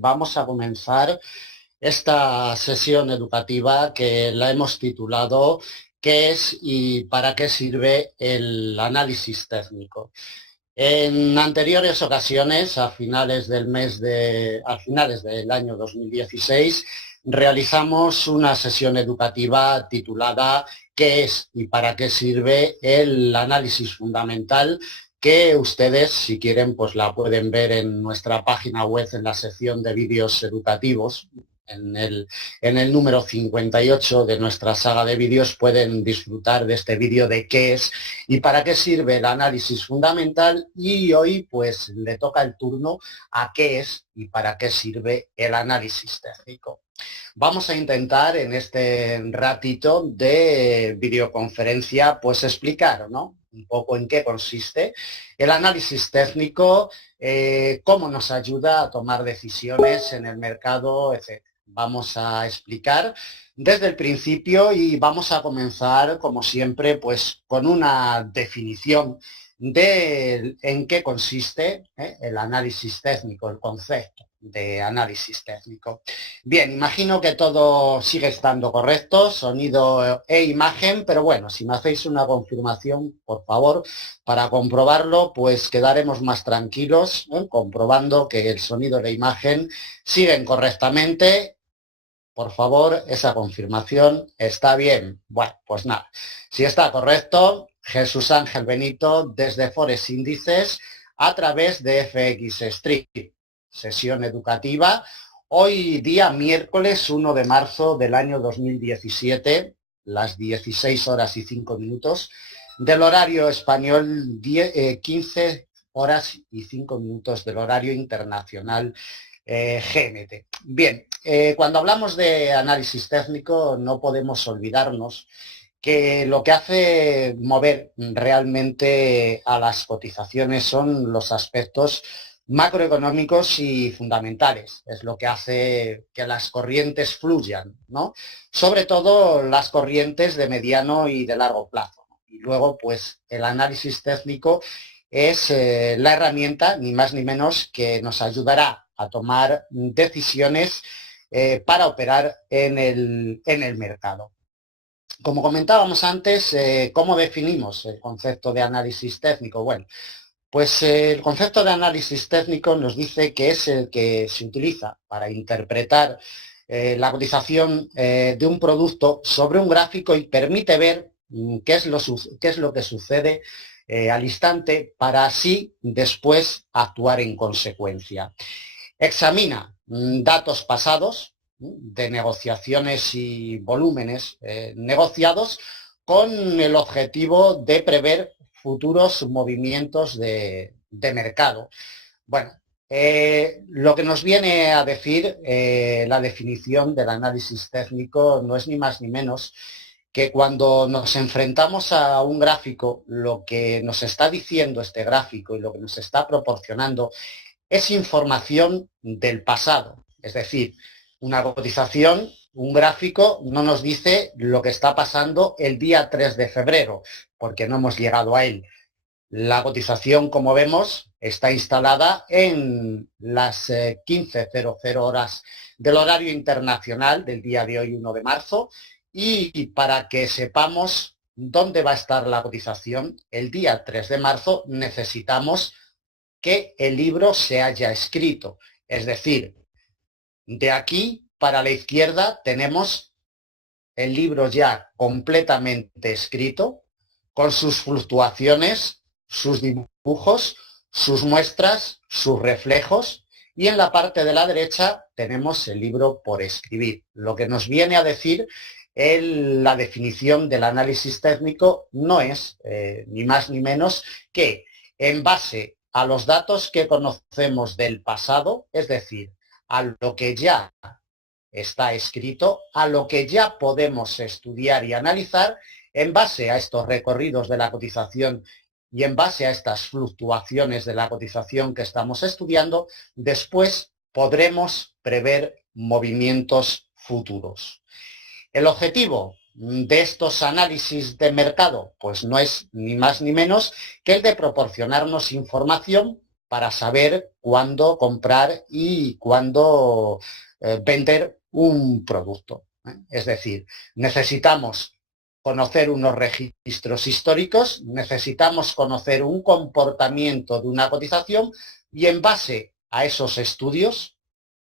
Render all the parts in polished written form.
Vamos a comenzar esta sesión educativa que la hemos titulado ¿Qué es y para qué sirve el análisis técnico? En anteriores ocasiones, a finales del año 2016, realizamos una sesión educativa titulada ¿Qué es y para qué sirve el análisis fundamental? Que ustedes, si quieren, pues la pueden ver en nuestra página web en la sección de vídeos educativos. En el número 58 de nuestra saga de vídeos pueden disfrutar de este vídeo de qué es y para qué sirve el análisis fundamental, y hoy pues le toca el turno a qué es y para qué sirve el análisis técnico. Vamos a intentar en este ratito de videoconferencia pues explicar, ¿no?, un poco en qué consiste el análisis técnico, cómo nos ayuda a tomar decisiones en el mercado, etc. Vamos a explicar desde el principio y vamos a comenzar, como siempre, pues con una definición de en qué consiste el análisis técnico, el concepto de análisis técnico. Bien, imagino que todo sigue estando correcto, sonido e imagen, pero bueno, si me hacéis una confirmación, por favor, para comprobarlo, pues quedaremos más tranquilos, comprobando que el sonido y la imagen siguen correctamente. Por favor, esa confirmación está bien. Bueno, pues nada, si está correcto, Jesús Ángel Benito desde Forex Índices a través de FX Street, sesión educativa, hoy día miércoles 1 de marzo del año 2017, las 16 horas y 5 minutos, del horario español 15 horas y 5 minutos del horario internacional GMT. Bien, cuando hablamos de análisis técnico no podemos olvidarnos que lo que hace mover realmente a las cotizaciones son los aspectos macroeconómicos y fundamentales. Es lo que hace que las corrientes fluyan, ¿no? Sobre todo las corrientes de mediano y de largo plazo. Y luego, pues, el análisis técnico es la herramienta, ni más ni menos, que nos ayudará a tomar decisiones para operar en el mercado. Como comentábamos antes, ¿cómo definimos el concepto de análisis técnico? Bueno, pues el concepto de análisis técnico nos dice que es el que se utiliza para interpretar la cotización de un producto sobre un gráfico y permite ver qué es lo que sucede al instante para así después actuar en consecuencia. Examina datos pasados de negociaciones y volúmenes negociados con el objetivo de prever futuros movimientos de mercado. Bueno, lo que nos viene a decir la definición del análisis técnico no es ni más ni menos que cuando nos enfrentamos a un gráfico, lo que nos está diciendo este gráfico y lo que nos está proporcionando es información del pasado. Es decir, una cotización, un gráfico, no nos dice lo que está pasando el día 3 de febrero, porque no hemos llegado a él. La cotización, como vemos, está instalada en las 15:00 horas del horario internacional del día de hoy, 1 de marzo, y para que sepamos dónde va a estar la cotización el día 3 de marzo necesitamos que el libro se haya escrito. Es decir, de aquí para la izquierda tenemos el libro ya completamente escrito, con sus fluctuaciones, sus dibujos, sus muestras, sus reflejos, y en la parte de la derecha tenemos el libro por escribir. Lo que nos viene a decir la definición del análisis técnico no es ni más ni menos que en base a los datos que conocemos del pasado, es decir, a lo que ya está escrito, a lo que ya podemos estudiar y analizar, en base a estos recorridos de la cotización y en base a estas fluctuaciones de la cotización que estamos estudiando, después podremos prever movimientos futuros. El objetivo de estos análisis de mercado, pues no es ni más ni menos que el de proporcionarnos información para saber cuándo comprar y cuándo vender un producto. Es decir, necesitamos conocer unos registros históricos, necesitamos conocer un comportamiento de una cotización y en base a esos estudios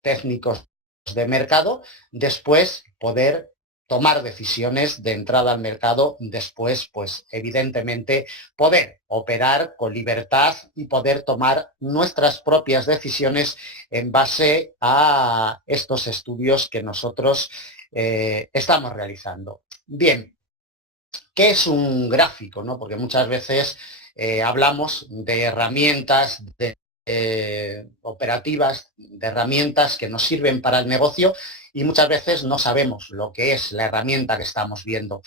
técnicos de mercado, después poder tomar decisiones de entrada al mercado, después, pues evidentemente, poder operar con libertad y poder tomar nuestras propias decisiones en base a estos estudios que nosotros estamos realizando. Bien, ¿qué es un gráfico? ¿No? Porque muchas veces hablamos de herramientas, de operativas, de herramientas que nos sirven para el negocio y muchas veces no sabemos lo que es la herramienta que estamos viendo.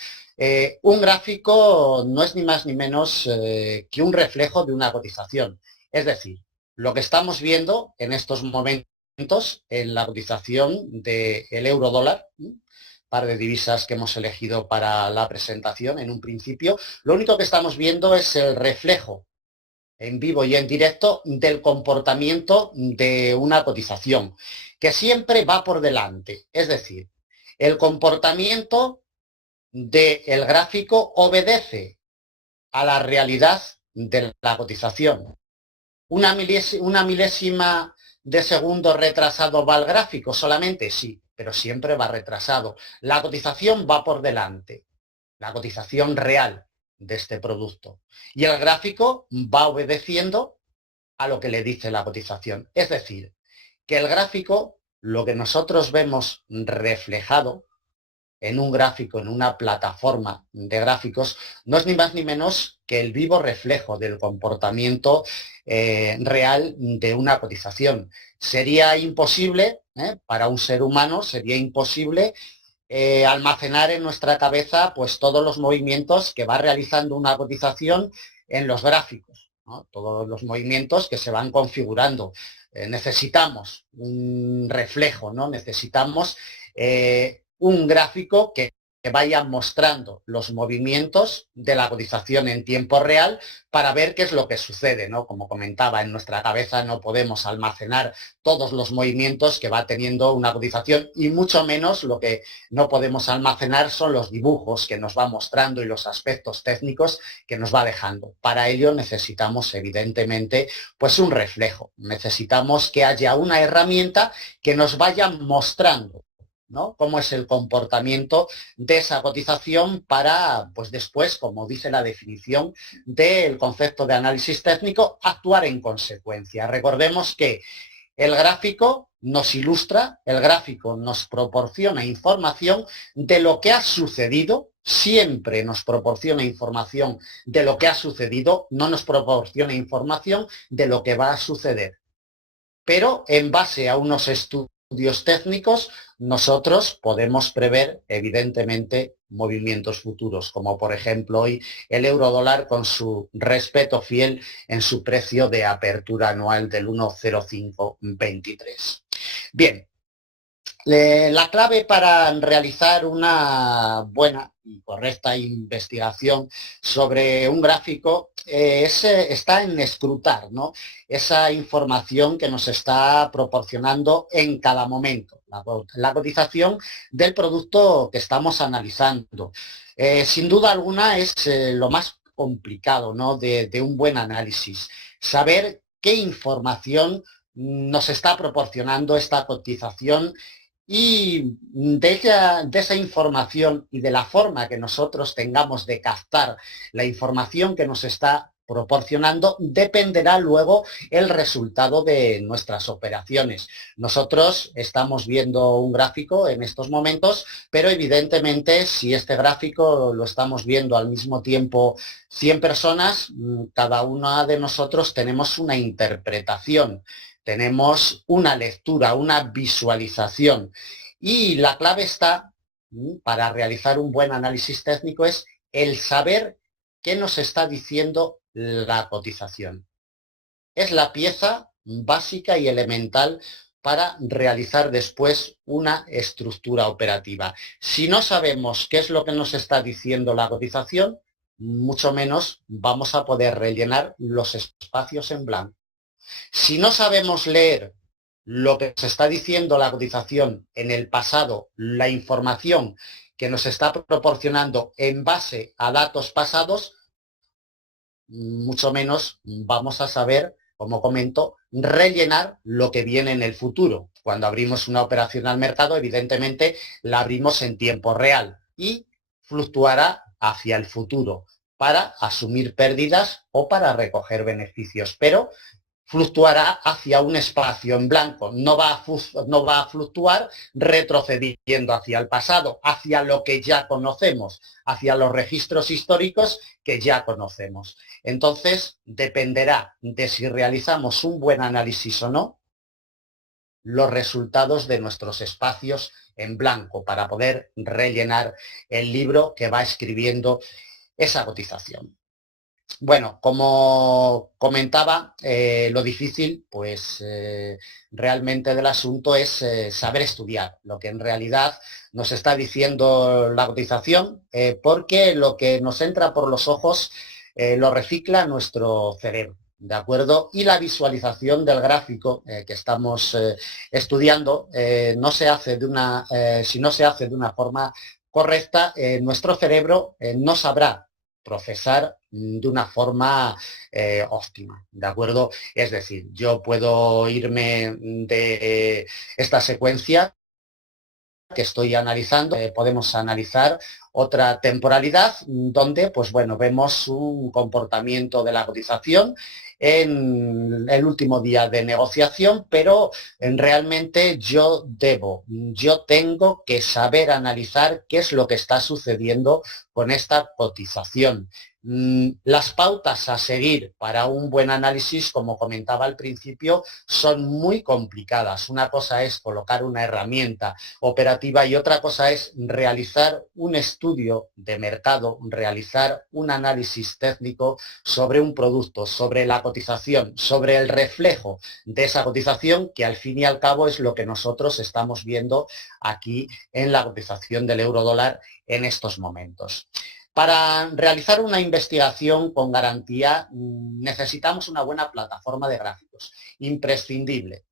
Un gráfico no es ni más ni menos que un reflejo de una cotización. Es decir, lo que estamos viendo en estos momentos en la cotización del euro dólar, par de divisas que hemos elegido para la presentación en un principio, lo único que estamos viendo es el reflejo en vivo y en directo del comportamiento de una cotización, que siempre va por delante. Es decir, el comportamiento del gráfico obedece a la realidad de la cotización. Una milésima de segundo retrasado va al gráfico solamente, sí, pero siempre va retrasado. La cotización va por delante, la cotización real de este producto. Y el gráfico va obedeciendo a lo que le dice la cotización. Es decir, que el gráfico, lo que nosotros vemos reflejado en un gráfico, en una plataforma de gráficos, no es ni más ni menos que el vivo reflejo del comportamiento real de una cotización. Sería imposible, para un ser humano, sería imposible almacenar en nuestra cabeza pues todos los movimientos que va realizando una cotización en los gráficos, ¿no? Todos los movimientos que se van configurando. Necesitamos un reflejo, ¿no? Necesitamos un gráfico que vaya mostrando los movimientos de la cotización en tiempo real para ver qué es lo que sucede, ¿no? Como comentaba, en nuestra cabeza no podemos almacenar todos los movimientos que va teniendo una cotización y mucho menos lo que no podemos almacenar son los dibujos que nos va mostrando y los aspectos técnicos que nos va dejando. Para ello necesitamos, evidentemente, pues un reflejo. Necesitamos que haya una herramienta que nos vaya mostrando, ¿no? Cómo es el comportamiento de esa cotización para, pues después, como dice la definición del concepto de análisis técnico, actuar en consecuencia. Recordemos que el gráfico nos ilustra, el gráfico nos proporciona información de lo que ha sucedido, siempre nos proporciona información de lo que ha sucedido, no nos proporciona información de lo que va a suceder. Pero en base a unos estudios técnicos, nosotros podemos prever, evidentemente, movimientos futuros, como por ejemplo hoy el euro dólar con su respeto fiel en su precio de apertura anual del 1,0523. Bien, la clave para realizar una buena y correcta investigación sobre un gráfico está en escrutar, ¿no? Esa información que nos está proporcionando en cada momento, la cotización del producto que estamos analizando. Sin duda alguna es lo más complicado, ¿no? de un buen análisis, saber qué información nos está proporcionando esta cotización y de esa información y de la forma que nosotros tengamos de captar la información que nos está proporcionando, dependerá luego el resultado de nuestras operaciones. Nosotros estamos viendo un gráfico en estos momentos, pero evidentemente si este gráfico lo estamos viendo al mismo tiempo 100 personas, cada una de nosotros tenemos una interpretación, tenemos una lectura, una visualización. Y la clave está, para realizar un buen análisis técnico, es el saber qué nos está diciendo la cotización. Es la pieza básica y elemental para realizar después una estructura operativa. Si no sabemos qué es lo que nos está diciendo la cotización, mucho menos vamos a poder rellenar los espacios en blanco. Si no sabemos leer lo que nos está diciendo la cotización en el pasado, la información que nos está proporcionando en base a datos pasados, mucho menos vamos a saber, como comento, rellenar lo que viene en el futuro. Cuando abrimos una operación al mercado, evidentemente la abrimos en tiempo real y fluctuará hacia el futuro para asumir pérdidas o para recoger beneficios. Pero fluctuará hacia un espacio en blanco, no va a fluctuar retrocediendo hacia el pasado, hacia lo que ya conocemos, hacia los registros históricos que ya conocemos. Entonces, dependerá de si realizamos un buen análisis o no, los resultados de nuestros espacios en blanco para poder rellenar el libro que va escribiendo esa cotización. Bueno, como comentaba, lo difícil, pues realmente del asunto es saber estudiar lo que en realidad nos está diciendo la cotización, porque lo que nos entra por los ojos lo recicla nuestro cerebro, ¿de acuerdo? Y la visualización del gráfico que estamos estudiando no se hace de si no se hace de una forma correcta, nuestro cerebro no sabrá procesar de una forma óptima, ¿de acuerdo? Es decir, yo puedo irme de esta secuencia que estoy analizando, podemos analizar otra temporalidad donde, pues bueno, vemos un comportamiento de la cotización en el último día de negociación, pero realmente yo tengo que saber analizar qué es lo que está sucediendo con esta cotización. Las pautas a seguir para un buen análisis, como comentaba al principio, son muy complicadas. Una cosa es colocar una herramienta operativa y otra cosa es realizar un estudio de mercado, realizar un análisis técnico sobre un producto, sobre la cotización, sobre el reflejo de esa cotización, que al fin y al cabo es lo que nosotros estamos viendo aquí en la cotización del euro dólar en estos momentos. Para realizar una investigación con garantía necesitamos una buena plataforma de gráficos, imprescindible.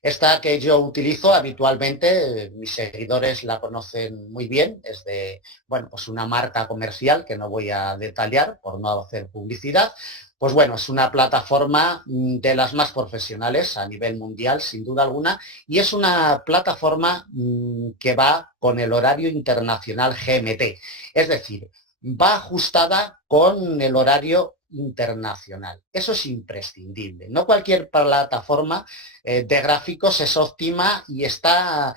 Esta que yo utilizo habitualmente, mis seguidores la conocen muy bien, es de, bueno, pues una marca comercial que no voy a detallar por no hacer publicidad. Pues bueno, es una plataforma de las más profesionales a nivel mundial, sin duda alguna, y es una plataforma que va con el horario internacional GMT, es decir, va ajustada con el horario internacional. Eso es imprescindible. No cualquier plataforma de gráficos es óptima y está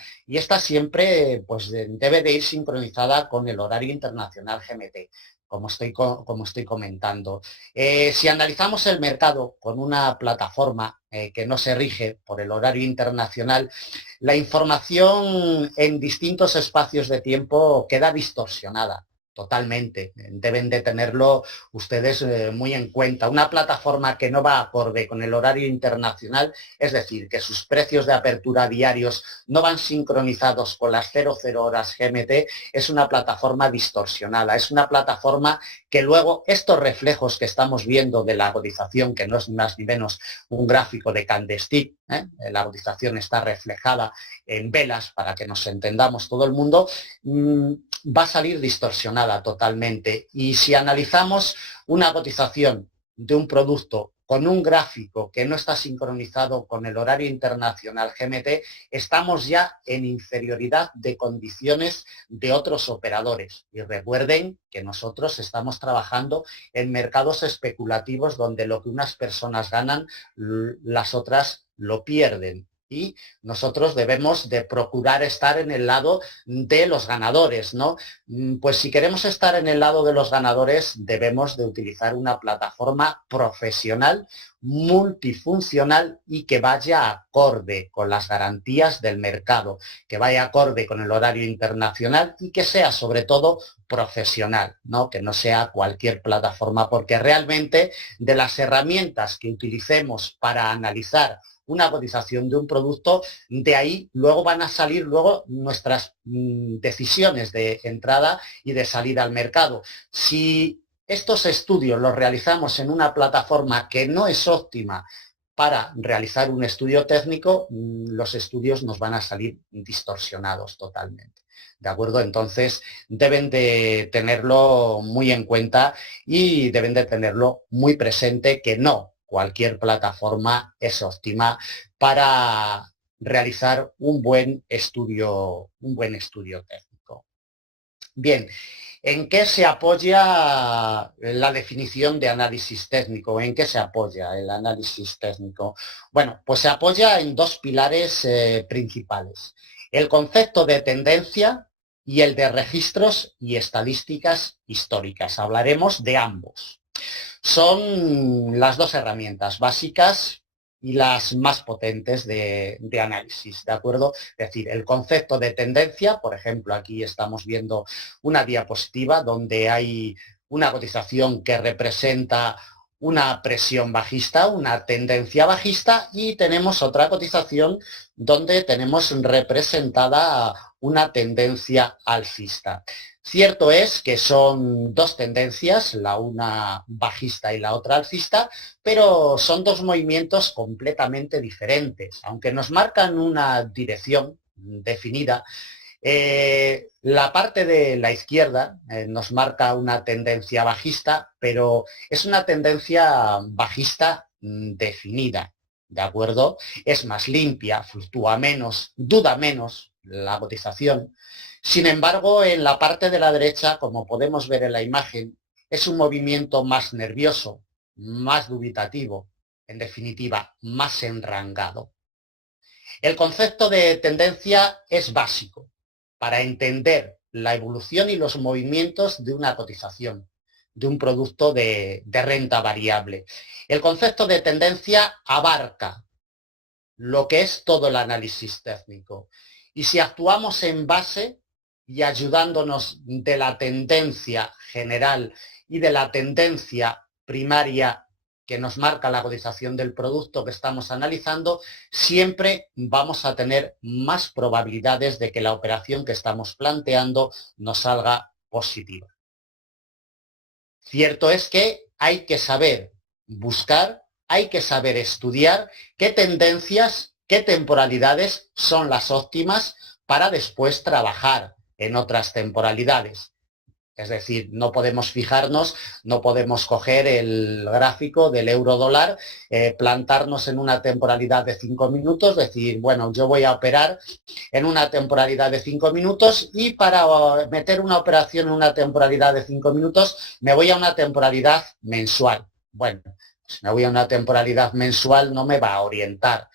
siempre, pues debe de ir sincronizada con el horario internacional GMT, como estoy comentando. Si analizamos el mercado con una plataforma que no se rige por el horario internacional, la información en distintos espacios de tiempo queda distorsionada. Totalmente, deben de tenerlo ustedes muy en cuenta. Una plataforma que no va acorde con el horario internacional, es decir, que sus precios de apertura diarios no van sincronizados con las 00 horas GMT, es una plataforma distorsionada, es una plataforma que luego estos reflejos que estamos viendo de la cotización, que no es más ni menos un gráfico de candlestick, la cotización está reflejada en velas para que nos entendamos todo el mundo, va a salir distorsionada totalmente. Y si analizamos una cotización de un producto con un gráfico que no está sincronizado con el horario internacional GMT, estamos ya en inferioridad de condiciones de otros operadores. Y recuerden que nosotros estamos trabajando en mercados especulativos donde lo que unas personas ganan, las otras lo pierden. Y nosotros debemos de procurar estar en el lado de los ganadores, ¿no? Pues si queremos estar en el lado de los ganadores, debemos de utilizar una plataforma profesional, multifuncional y que vaya acorde con las garantías del mercado, que vaya acorde con el horario internacional y que sea sobre todo profesional, ¿no? Que no sea cualquier plataforma, porque realmente de las herramientas que utilicemos para analizar una cotización de un producto, de ahí luego van a salir luego nuestras decisiones de entrada y de salida al mercado. Si estos estudios los realizamos en una plataforma que no es óptima para realizar un estudio técnico, los estudios nos van a salir distorsionados totalmente. ¿De acuerdo? Entonces, deben de tenerlo muy en cuenta y deben de tenerlo muy presente, que no cualquier plataforma es óptima para realizar un buen estudio técnico. Bien, ¿en qué se apoya la definición de análisis técnico? ¿En qué se apoya el análisis técnico? Bueno, pues se apoya en dos pilares principales. El concepto de tendencia y el de registros y estadísticas históricas. Hablaremos de ambos. Son las dos herramientas básicas y las más potentes de análisis, ¿de acuerdo? Es decir, el concepto de tendencia, por ejemplo, aquí estamos viendo una diapositiva donde hay una cotización que representa una presión bajista, una tendencia bajista, y tenemos otra cotización donde tenemos representada una tendencia alcista. Cierto es que son dos tendencias, la una bajista y la otra alcista, pero son dos movimientos completamente diferentes. Aunque nos marcan una dirección definida, la parte de la izquierda nos marca una tendencia bajista, pero es una tendencia bajista definida, ¿de acuerdo? Es más limpia, fluctúa menos, duda menos la cotización. Sin embargo, en la parte de la derecha, como podemos ver en la imagen, es un movimiento más nervioso, más dubitativo, en definitiva, más enrangado. El concepto de tendencia es básico para entender la evolución y los movimientos de una cotización, de un producto de renta variable. El concepto de tendencia abarca lo que es todo el análisis técnico. Y si actuamos en base y ayudándonos de la tendencia general y de la tendencia primaria que nos marca la cotización del producto que estamos analizando, siempre vamos a tener más probabilidades de que la operación que estamos planteando nos salga positiva. Cierto es que hay que saber buscar, hay que saber estudiar qué tendencias, qué temporalidades son las óptimas para después trabajar en otras temporalidades. Es decir, no podemos fijarnos, no podemos coger el gráfico del euro dólar, plantarnos en una temporalidad de 5 minutos, decir, bueno, yo voy a operar en una temporalidad de 5 minutos y para meter una operación en una temporalidad de 5 minutos me voy a una temporalidad mensual. Bueno, si me voy a una temporalidad mensual no me va a orientar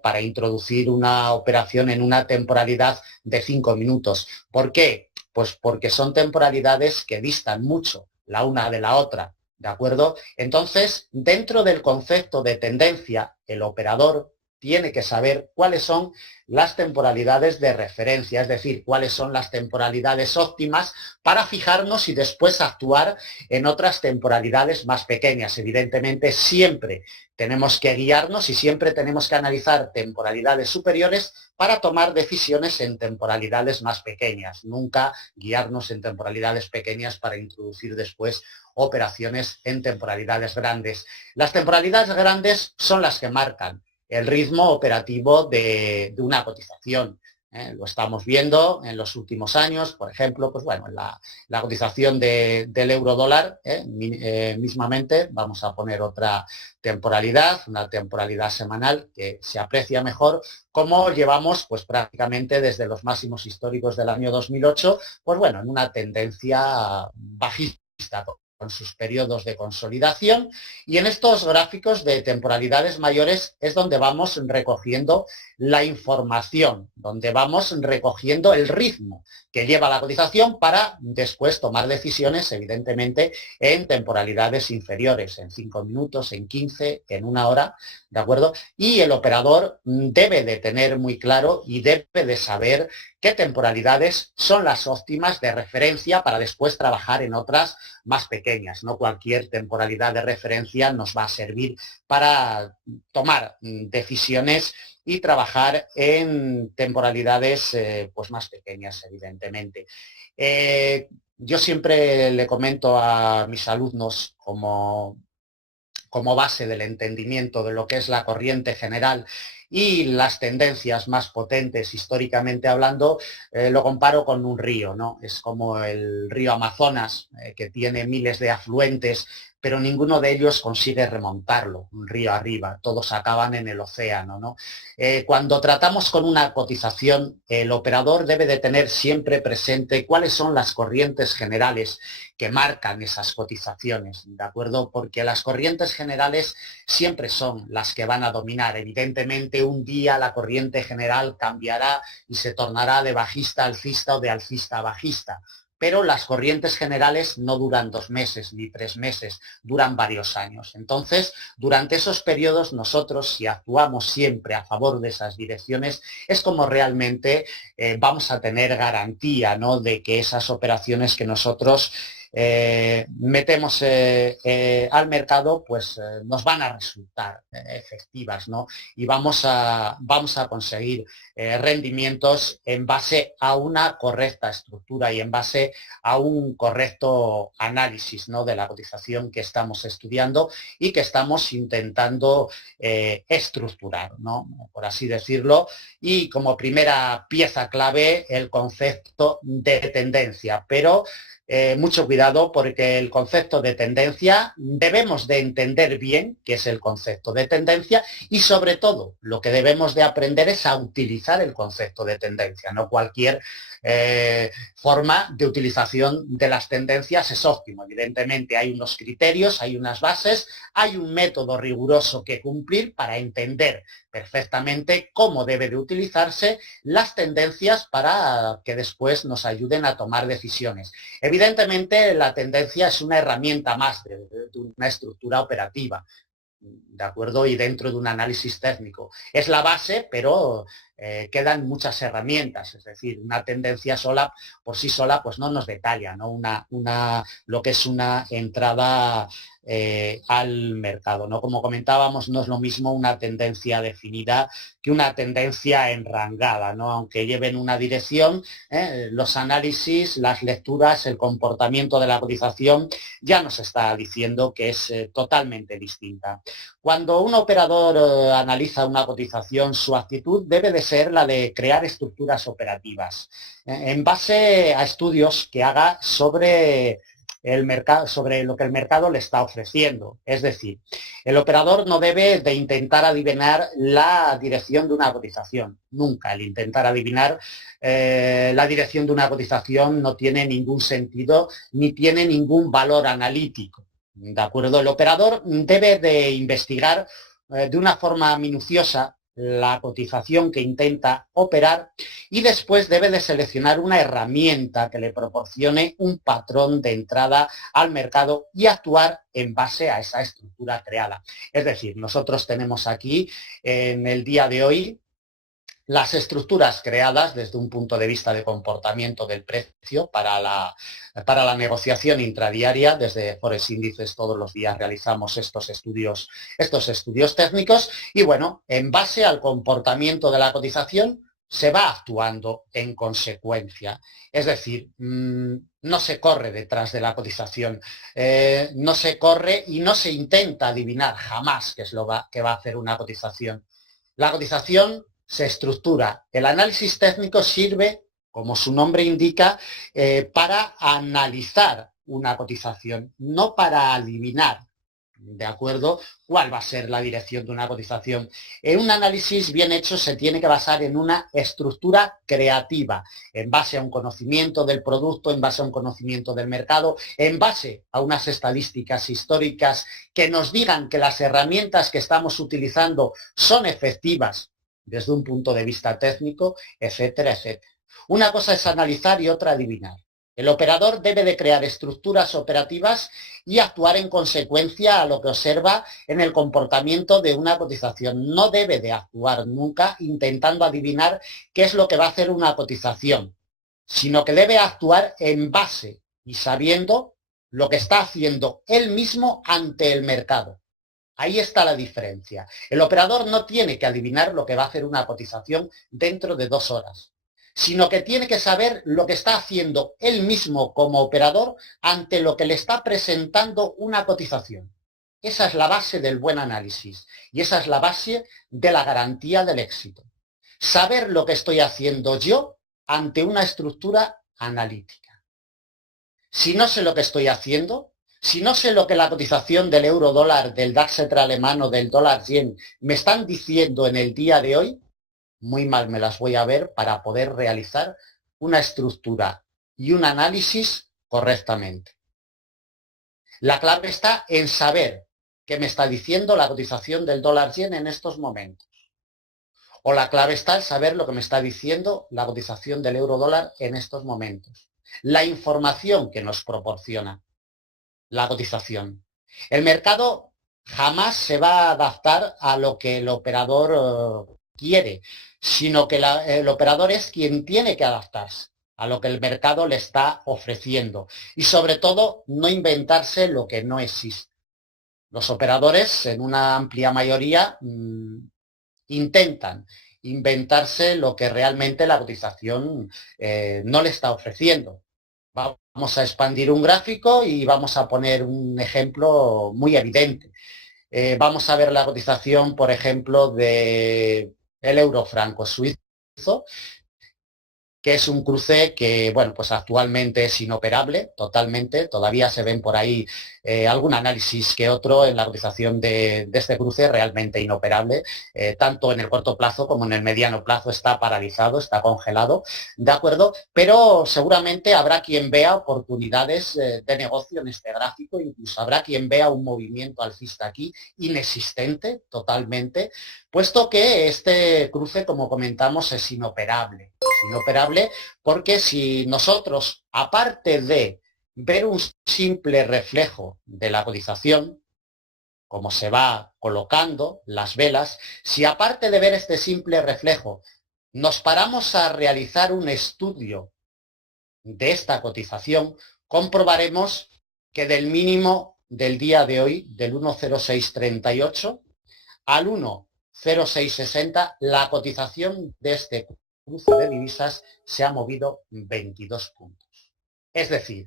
para introducir una operación en una temporalidad de 5 minutos. ¿Por qué? Pues porque son temporalidades que distan mucho la una de la otra, ¿de acuerdo? Entonces, dentro del concepto de tendencia, el operador tiene que saber cuáles son las temporalidades de referencia, es decir, cuáles son las temporalidades óptimas para fijarnos y después actuar en otras temporalidades más pequeñas. Evidentemente, siempre tenemos que guiarnos y siempre tenemos que analizar temporalidades superiores para tomar decisiones en temporalidades más pequeñas. Nunca guiarnos en temporalidades pequeñas para introducir después operaciones en temporalidades grandes. Las temporalidades grandes son las que marcan el ritmo operativo de una cotización. Lo estamos viendo en los últimos años, por ejemplo, pues bueno, la cotización del euro dólar, mismamente, vamos a poner otra temporalidad, una temporalidad semanal que se aprecia mejor, como llevamos pues prácticamente desde los máximos históricos del año 2008, pues bueno, en una tendencia bajista, con sus periodos de consolidación, y en estos gráficos de temporalidades mayores es donde vamos recogiendo la información, donde vamos recogiendo el ritmo que lleva la cotización para después tomar decisiones, evidentemente, en temporalidades inferiores, en 5 minutos, en 15, en una hora, ¿de acuerdo? Y el operador debe de tener muy claro y debe de saber qué temporalidades son las óptimas de referencia para después trabajar en otras más pequeñas. No cualquier temporalidad de referencia nos va a servir para tomar decisiones y trabajar en temporalidades pues más pequeñas, evidentemente. Yo siempre le comento a mis alumnos, como como base del entendimiento de lo que es la corriente general y las tendencias más potentes históricamente hablando, lo comparo con un río, ¿no? Es como el río Amazonas, que tiene miles de afluentes, pero ninguno de ellos consigue remontarlo, un río arriba, todos acaban en el océano, ¿no? Cuando tratamos con una cotización, el operador debe de tener siempre presente cuáles son las corrientes generales que marcan esas cotizaciones, ¿de acuerdo? Porque las corrientes generales siempre son las que van a dominar. Evidentemente, un día la corriente general cambiará y se tornará de bajista a alcista o de alcista a bajista. Pero las corrientes generales no duran 2 meses ni 3 meses, duran varios años. Entonces, durante esos periodos nosotros, si actuamos siempre a favor de esas direcciones, es como realmente vamos a tener garantía, ¿no?, de que esas operaciones que nosotros metemos al mercado, pues nos van a resultar efectivas, ¿no? Y vamos a conseguir rendimientos en base a una correcta estructura y en base a un correcto análisis, ¿no?, de la cotización que estamos estudiando y que estamos intentando estructurar, ¿no?, por así decirlo. Y como primera pieza clave, el concepto de tendencia, pero mucho cuidado, porque el concepto de tendencia debemos de entender bien qué es el concepto de tendencia y sobre todo lo que debemos de aprender es a utilizar el concepto de tendencia. No cualquier forma de utilización de las tendencias es óptimo. Evidentemente hay unos criterios, hay unas bases, hay un método riguroso que cumplir para entender perfectamente cómo debe de utilizarse las tendencias para que después nos ayuden a tomar decisiones. Evidentemente, la tendencia es una herramienta más de una estructura operativa, ¿de acuerdo? Y dentro de un análisis técnico. Es la base, pero quedan muchas herramientas, es decir, una tendencia sola, por sí sola, pues no nos detalla, ¿no?, lo que es una entrada al mercado, ¿no? Como comentábamos, no es lo mismo una tendencia definida que una tendencia enrangada, ¿no? Aunque lleven una dirección, los análisis, las lecturas, el comportamiento de la cotización ya nos está diciendo que es totalmente distinta. Cuando un operador analiza una cotización, su actitud debe de ser la de crear estructuras operativas en base a estudios que haga sobre el mercado, sobre lo que el mercado le está ofreciendo. Es decir, el operador no debe de intentar adivinar la dirección de una cotización. Nunca. El intentar adivinar la dirección de una cotización no tiene ningún sentido ni tiene ningún valor analítico. ¿De acuerdo? El operador debe de investigar de una forma minuciosa la cotización que intenta operar y después debe de seleccionar una herramienta que le proporcione un patrón de entrada al mercado y actuar en base a esa estructura creada. Es decir, nosotros tenemos aquí en el día de hoy las estructuras creadas desde un punto de vista de comportamiento del precio para la negociación intradiaria. Desde Forex Índices todos los días realizamos estos estudios técnicos y bueno, en base al comportamiento de la cotización se va actuando en consecuencia. Es decir, no se corre detrás de la cotización, no se corre y no se intenta adivinar jamás qué es lo que va a hacer una cotización. La cotización se estructura. El análisis técnico sirve, como su nombre indica, para analizar una cotización, no para adivinar, ¿de acuerdo?, cuál va a ser la dirección de una cotización. En un análisis bien hecho se tiene que basar en una estructura creativa, en base a un conocimiento del producto, en base a un conocimiento del mercado, en base a unas estadísticas históricas que nos digan que las herramientas que estamos utilizando son efectivas desde un punto de vista técnico, etcétera, etcétera. Una cosa es analizar y otra adivinar. El operador debe de crear estructuras operativas y actuar en consecuencia a lo que observa en el comportamiento de una cotización. No debe de actuar nunca intentando adivinar qué es lo que va a hacer una cotización, sino que debe actuar en base y sabiendo lo que está haciendo él mismo ante el mercado. Ahí está la diferencia. El operador no tiene que adivinar lo que va a hacer una cotización dentro de 2 horas, sino que tiene que saber lo que está haciendo él mismo como operador ante lo que le está presentando una cotización. Esa es la base del buen análisis y esa es la base de la garantía del éxito. Saber lo que estoy haciendo yo ante una estructura analítica. Si no sé lo que estoy haciendo, si no sé lo que la cotización del euro dólar, del DAX alemán o del dólar yen me están diciendo en el día de hoy, muy mal me las voy a ver para poder realizar una estructura y un análisis correctamente. La clave está en saber qué me está diciendo la cotización del dólar yen en estos momentos. O la clave está en saber lo que me está diciendo la cotización del euro dólar en estos momentos. La información que nos proporciona la cotización. El mercado jamás se va a adaptar a lo que el operador quiere, sino que el operador es quien tiene que adaptarse a lo que el mercado le está ofreciendo y sobre todo no inventarse lo que no existe. Los operadores, en una amplia mayoría, intentan inventarse lo que realmente la cotización no le está ofreciendo. Vamos a expandir un gráfico y vamos a poner un ejemplo muy evidente. Vamos a ver la cotización, por ejemplo, del euro franco suizo, que es un cruce que, bueno, pues actualmente es inoperable totalmente. Todavía se ven por ahí algún análisis que otro en la cotización de este cruce realmente inoperable. Tanto en el corto plazo como en el mediano plazo está paralizado, está congelado, ¿de acuerdo? Pero seguramente habrá quien vea oportunidades de negocio en este gráfico, incluso habrá quien vea un movimiento alcista aquí inexistente totalmente, puesto que este cruce, como comentamos, es inoperable. Es inoperable porque si nosotros, aparte de ver un simple reflejo de la cotización, como se va colocando las velas, si aparte de ver este simple reflejo, nos paramos a realizar un estudio de esta cotización, comprobaremos que del mínimo del día de hoy, del 1,0638 al 1,0660, la cotización de este cruce de divisas se ha movido 22 puntos. Es decir,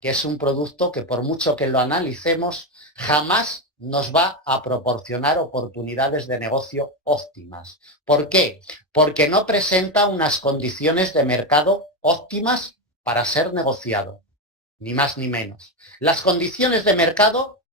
que es un producto que por mucho que lo analicemos, jamás nos va a proporcionar oportunidades de negocio óptimas. ¿Por qué? Porque no presenta unas condiciones de mercado óptimas para ser negociado, ni más ni menos. Las condiciones de mercado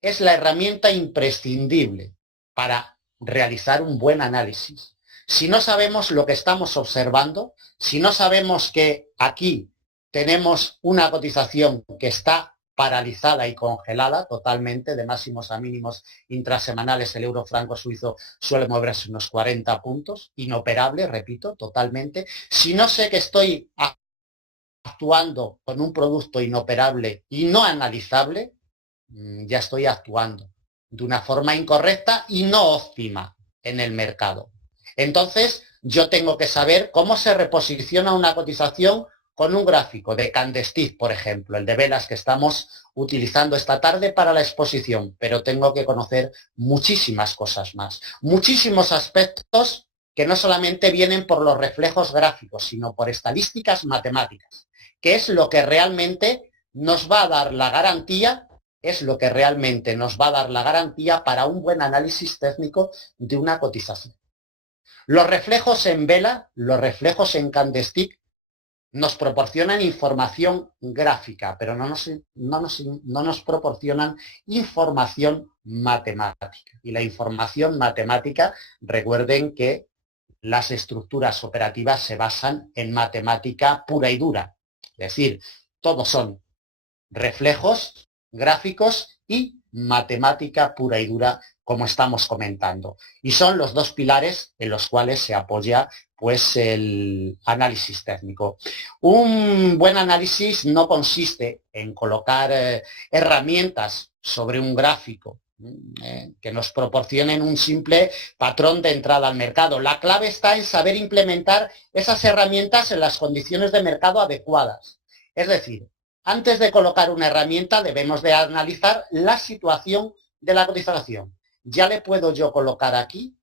es la herramienta imprescindible para realizar un buen análisis. Si no sabemos lo que estamos observando, si no sabemos que aquí tenemos una cotización que está paralizada y congelada totalmente, de máximos a mínimos intrasemanales, el euro franco suizo suele moverse unos 40 puntos, inoperable, repito, totalmente. Si no sé que estoy actuando con un producto inoperable y no analizable, ya estoy actuando de una forma incorrecta y no óptima en el mercado. Entonces, yo tengo que saber cómo se reposiciona una cotización con un gráfico de candlestick, por ejemplo, el de velas que estamos utilizando esta tarde para la exposición, pero tengo que conocer muchísimas cosas más, muchísimos aspectos que no solamente vienen por los reflejos gráficos, sino por estadísticas matemáticas, que es lo que realmente nos va a dar la garantía para un buen análisis técnico de una cotización. Los reflejos en vela, los reflejos en candlestick nos proporcionan información gráfica, pero no nos proporcionan información matemática. Y la información matemática, recuerden que las estructuras operativas se basan en matemática pura y dura. Es decir, todos son reflejos, gráficos y matemática pura y dura, como estamos comentando. Y son los dos pilares en los cuales se apoya pues el análisis técnico. Un buen análisis no consiste en colocar herramientas sobre un gráfico que nos proporcionen un simple patrón de entrada al mercado. La clave está en saber implementar esas herramientas en las condiciones de mercado adecuadas. Es decir, antes de colocar una herramienta debemos de analizar la situación de la cotización. Ya le puedo yo colocar aquí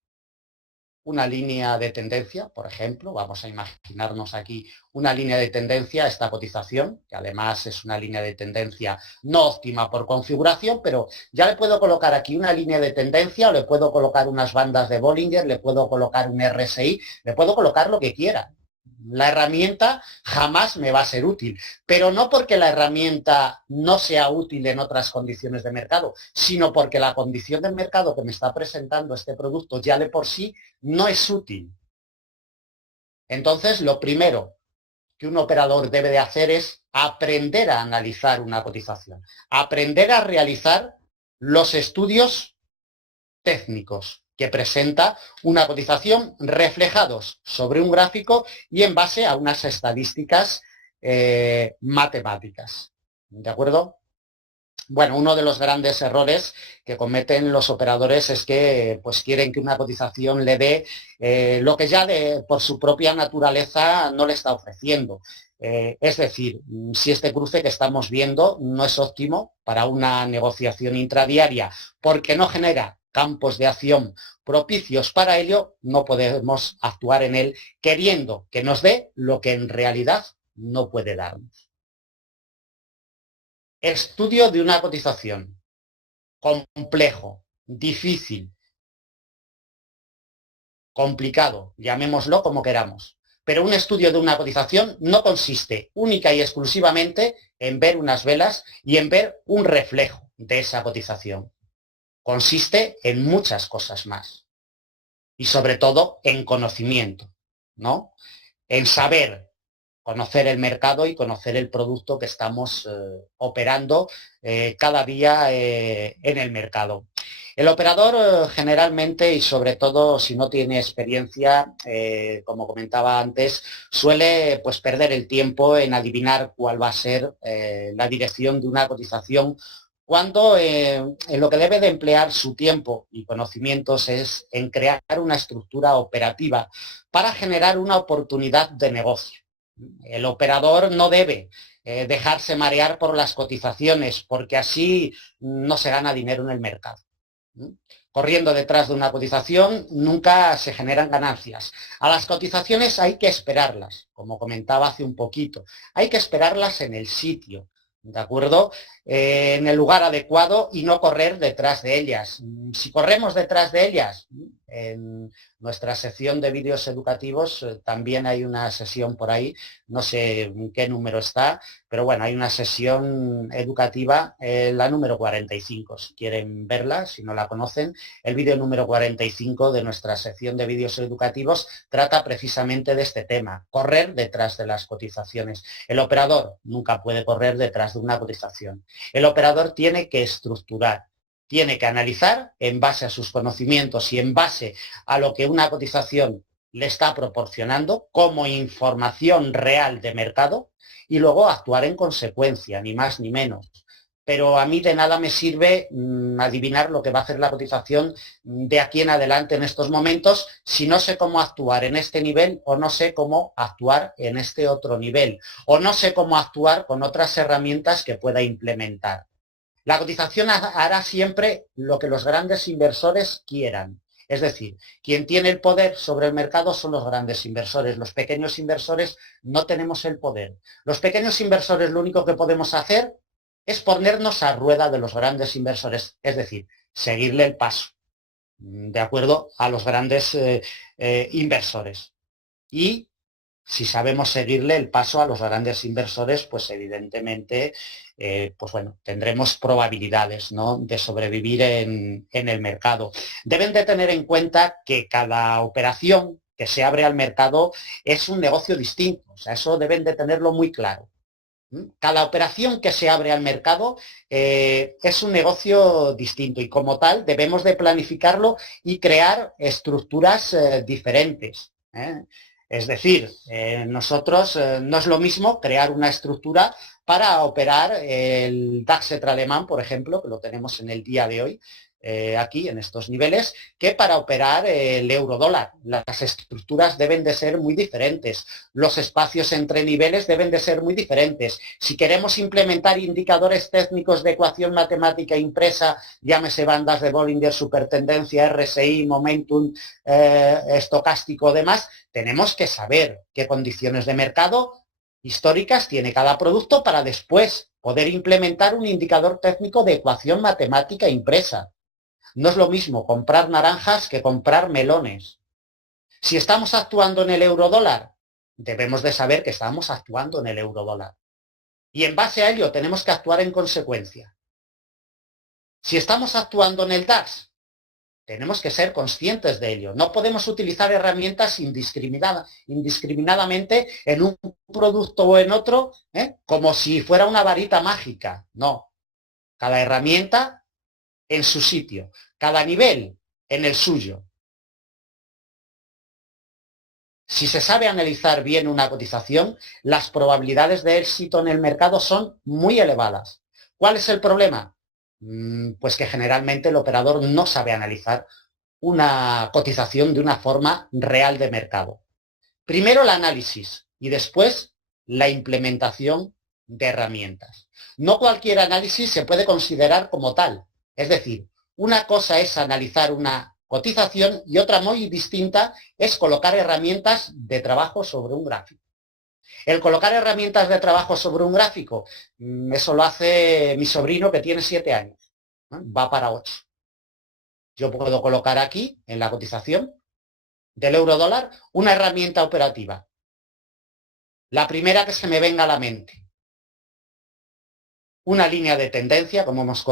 una línea de tendencia, por ejemplo, vamos a imaginarnos aquí una línea de tendencia a esta cotización, que además es una línea de tendencia no óptima por configuración, pero ya le puedo colocar aquí una línea de tendencia o le puedo colocar unas bandas de Bollinger, le puedo colocar un RSI, le puedo colocar lo que quiera. La herramienta jamás me va a ser útil, pero no porque la herramienta no sea útil en otras condiciones de mercado, sino porque la condición de mercado que me está presentando este producto ya de por sí no es útil. Entonces, lo primero que un operador debe de hacer es aprender a analizar una cotización, aprender a realizar los estudios técnicos que presenta una cotización reflejados sobre un gráfico y en base a unas estadísticas matemáticas. ¿De acuerdo? Bueno, uno de los grandes errores que cometen los operadores es que pues, quieren que una cotización le dé lo que ya por su propia naturaleza no le está ofreciendo. Es decir, si este cruce que estamos viendo no es óptimo para una negociación intradiaria porque no genera campos de acción propicios para ello, no podemos actuar en él queriendo que nos dé lo que en realidad no puede darnos. Estudio de una cotización. Complejo, difícil, complicado, llamémoslo como queramos. Pero un estudio de una cotización no consiste única y exclusivamente en ver unas velas y en ver un reflejo de esa cotización. Consiste en muchas cosas más. Y sobre todo en conocimiento, ¿no? En saber conocer el mercado y conocer el producto que estamos operando cada día en el mercado. El operador generalmente y sobre todo si no tiene experiencia, como comentaba antes, suele pues, perder el tiempo en adivinar cuál va a ser la dirección de una cotización cuando en lo que debe de emplear su tiempo y conocimientos es en crear una estructura operativa para generar una oportunidad de negocio. El operador no debe dejarse marear por las cotizaciones porque así no se gana dinero en el mercado. Corriendo detrás de una cotización nunca se generan ganancias. A las cotizaciones hay que esperarlas, como comentaba hace un poquito. Hay que esperarlas en el sitio, ¿de acuerdo? En el lugar adecuado y no correr detrás de ellas. Si corremos detrás de ellas, en nuestra sección de vídeos educativos también hay una sesión por ahí, no sé en qué número está, pero bueno, hay una sesión educativa, la número 45, si quieren verla, si no la conocen. El vídeo número 45 de nuestra sección de vídeos educativos trata precisamente de este tema, correr detrás de las cotizaciones. El operador nunca puede correr detrás de una cotización. El operador tiene que estructurar, tiene que analizar en base a sus conocimientos y en base a lo que una cotización le está proporcionando como información real de mercado y luego actuar en consecuencia, ni más ni menos. Pero a mí de nada me sirve adivinar lo que va a hacer la cotización de aquí en adelante en estos momentos si no sé cómo actuar en este nivel o no sé cómo actuar en este otro nivel o no sé cómo actuar con otras herramientas que pueda implementar. La cotización hará siempre lo que los grandes inversores quieran. Es decir, quien tiene el poder sobre el mercado son los grandes inversores. Los pequeños inversores no tenemos el poder. Los pequeños inversores lo único que podemos hacer es ponernos a rueda de los grandes inversores, es decir, seguirle el paso, de acuerdo a los grandes inversores. Y si sabemos seguirle el paso a los grandes inversores, pues evidentemente, pues bueno, tendremos probabilidades, ¿no?, de sobrevivir en el mercado. Deben de tener en cuenta que cada operación que se abre al mercado es un negocio distinto, o sea, eso deben de tenerlo muy claro. Cada operación que se abre al mercado es un negocio distinto y como tal debemos de planificarlo y crear estructuras diferentes. Es decir, nosotros no es lo mismo crear una estructura para operar el DAX alemán, por ejemplo, que lo tenemos en el día de hoy, aquí en estos niveles, que para operar el euro-dólar. Las estructuras deben de ser muy diferentes, los espacios entre niveles deben de ser muy diferentes. Si queremos implementar indicadores técnicos de ecuación matemática impresa, llámese bandas de Bollinger, supertendencia, RSI, momentum, estocástico, demás, tenemos que saber qué condiciones de mercado históricas tiene cada producto para después poder implementar un indicador técnico de ecuación matemática impresa. No es lo mismo comprar naranjas que comprar melones. Si estamos actuando en el eurodólar, debemos de saber que estamos actuando en el eurodólar. Y en base a ello tenemos que actuar en consecuencia. Si estamos actuando en el DAX, tenemos que ser conscientes de ello. No podemos utilizar herramientas indiscriminadamente en un producto o en otro, como si fuera una varita mágica. No. Cada herramienta en su sitio, cada nivel en el suyo. Si se sabe analizar bien una cotización, las probabilidades de éxito en el mercado son muy elevadas. ¿Cuál es el problema? Pues que generalmente el operador no sabe analizar una cotización de una forma real de mercado. Primero el análisis y después la implementación de herramientas. No cualquier análisis se puede considerar como tal. Es decir, una cosa es analizar una cotización y otra muy distinta es colocar herramientas de trabajo sobre un gráfico. El colocar herramientas de trabajo sobre un gráfico, eso lo hace mi sobrino que tiene 7 años, ¿no? Va para 8. Yo puedo colocar aquí, en la cotización del euro-dólar, una herramienta operativa. La primera que se me venga a la mente. Una línea de tendencia, como hemos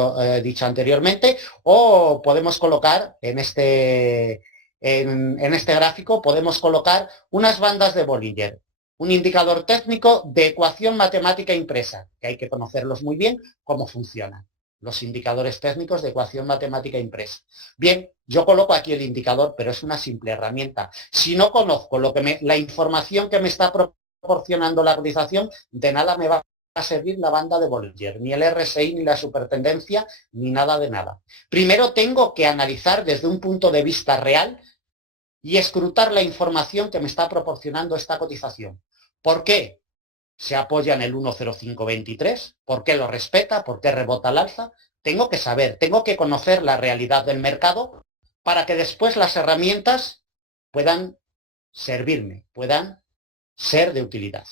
dicho anteriormente, o podemos colocar en este gráfico, podemos colocar unas bandas de Bollinger, un indicador técnico de ecuación matemática impresa, que hay que conocerlos muy bien, cómo funcionan los indicadores técnicos de ecuación matemática impresa. Bien, yo coloco aquí el indicador, pero es una simple herramienta. Si no conozco la información que me está proporcionando la cotización, de nada me va a servir la banda de Bollinger, ni el RSI, ni la supertendencia, ni nada de nada. Primero tengo que analizar desde un punto de vista real y escrutar la información que me está proporcionando esta cotización. ¿Por qué se apoya en el 10523? ¿Por qué lo respeta? ¿Por qué rebota al alza? Tengo que saber, tengo que conocer la realidad del mercado para que después las herramientas puedan servirme, puedan ser de utilidad.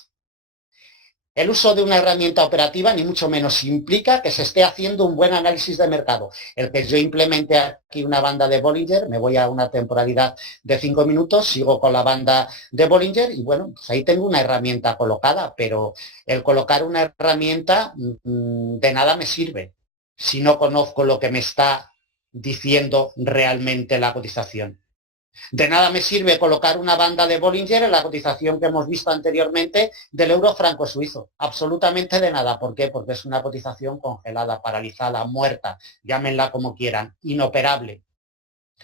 El uso de una herramienta operativa ni mucho menos implica que se esté haciendo un buen análisis de mercado. El que yo implemente aquí una banda de Bollinger, me voy a una temporalidad de 5 minutos, sigo con la banda de Bollinger y bueno, pues ahí tengo una herramienta colocada, pero el colocar una herramienta de nada me sirve si no conozco lo que me está diciendo realmente la cotización. De nada me sirve colocar una banda de Bollinger en la cotización que hemos visto anteriormente del euro franco suizo. Absolutamente de nada. ¿Por qué? Porque es una cotización congelada, paralizada, muerta, llámenla como quieran, inoperable.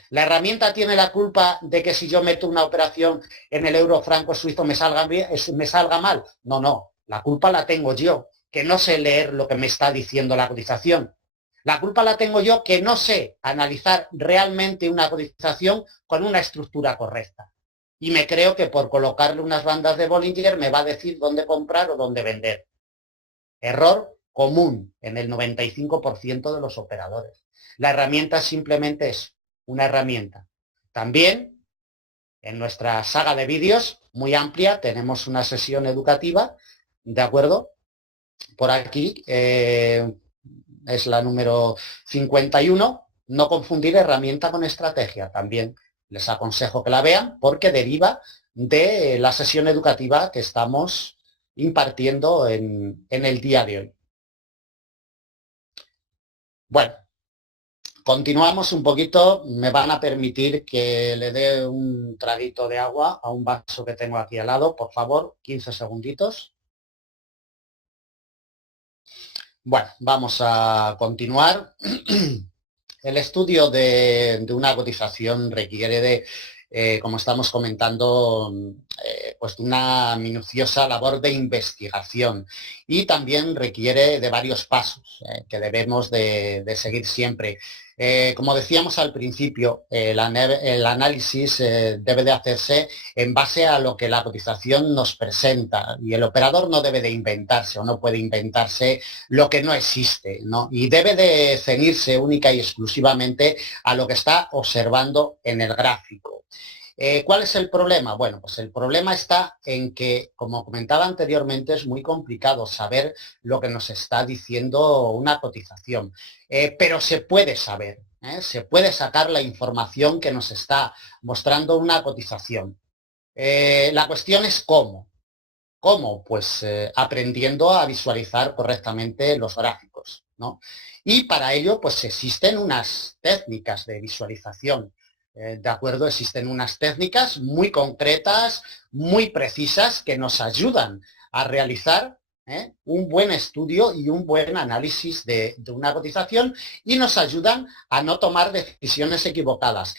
¿La herramienta tiene la culpa de que si yo meto una operación en el euro franco suizo me salga mal? No, no. La culpa la tengo yo, que no sé leer lo que me está diciendo la cotización. La culpa la tengo yo que no sé analizar realmente una cotización con una estructura correcta. Y me creo que por colocarle unas bandas de Bollinger me va a decir dónde comprar o dónde vender. Error común en el 95% de los operadores. La herramienta simplemente es una herramienta. También en nuestra saga de vídeos muy amplia tenemos una sesión educativa, ¿de acuerdo? Por aquí es la número 51, no confundir herramienta con estrategia. También les aconsejo que la vean porque deriva de la sesión educativa que estamos impartiendo en el día de hoy. Bueno, continuamos un poquito. Me van a permitir que le dé un traguito de agua a un vaso que tengo aquí al lado. Por favor, 15 segunditos. Bueno, vamos a continuar. El estudio de una cotización requiere de, como estamos comentando, pues de una minuciosa labor de investigación y también requiere de varios pasos que debemos de seguir siempre. Como decíamos al principio, el análisis debe de hacerse en base a lo que la cotización nos presenta y el operador no debe de inventarse o no puede inventarse lo que no existe, ¿no? Y debe de ceñirse única y exclusivamente a lo que está observando en el gráfico. ¿Cuál es el problema? Bueno, pues el problema está en que, como comentaba anteriormente, es muy complicado saber lo que nos está diciendo una cotización, pero se puede saber, se puede sacar la información que nos está mostrando una cotización. La cuestión es cómo. ¿Cómo? Pues aprendiendo a visualizar correctamente los gráficos, ¿no? Y para ello, pues existen unas técnicas de visualización, ¿de acuerdo? Existen unas técnicas muy concretas, muy precisas, que nos ayudan a realizar un buen estudio y un buen análisis de una cotización y nos ayudan a no tomar decisiones equivocadas.